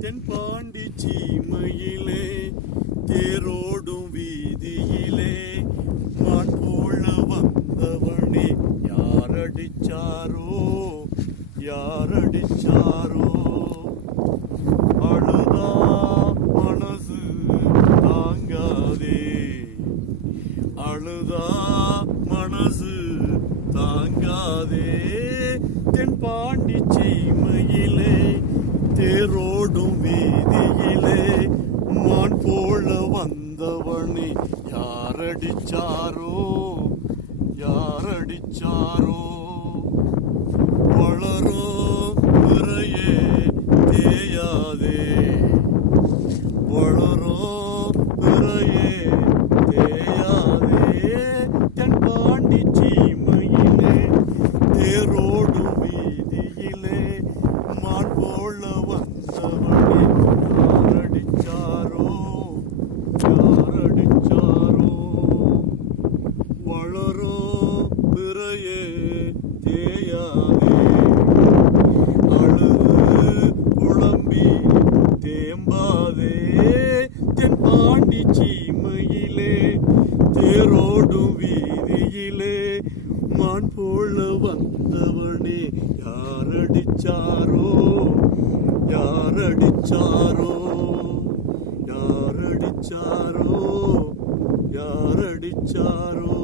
தென்பாண்டி சீமையிலே தேரோடும் வீதியிலே மான் போல வந்தவனே யாரடிச்சாரோ யாரடிச்சாரோ அழுதா மனசு தாங்காதே அழுதா மனசு தாங்காதே தென்பாண்டி சீமையிலே தேரோடும் வீதியிலே மான் போல வந்தவனே யாரடிச்சாரோ யாரடிச்சாரோ வளரோ பிறையே தேயாதே வளரோ பிறையே தேயாதே தென்பாண்டி சீமையிலே தேரோடும் வீதியிலே மான் போல வந்தவனே யாரடிச்சாரோ யாரடிச்சாரோ வளரோ பிறையே தேயாதே அழுது குழம்பி தேம்பாதே தென்பாண்டி சீமையிலே தேரோடும் வீதியிலே மான் போல வந்தவனே யாரடிச்சாரோ யாரடிச்சாரோ யாரடிச்சாரோ யாரடிச்சாரோ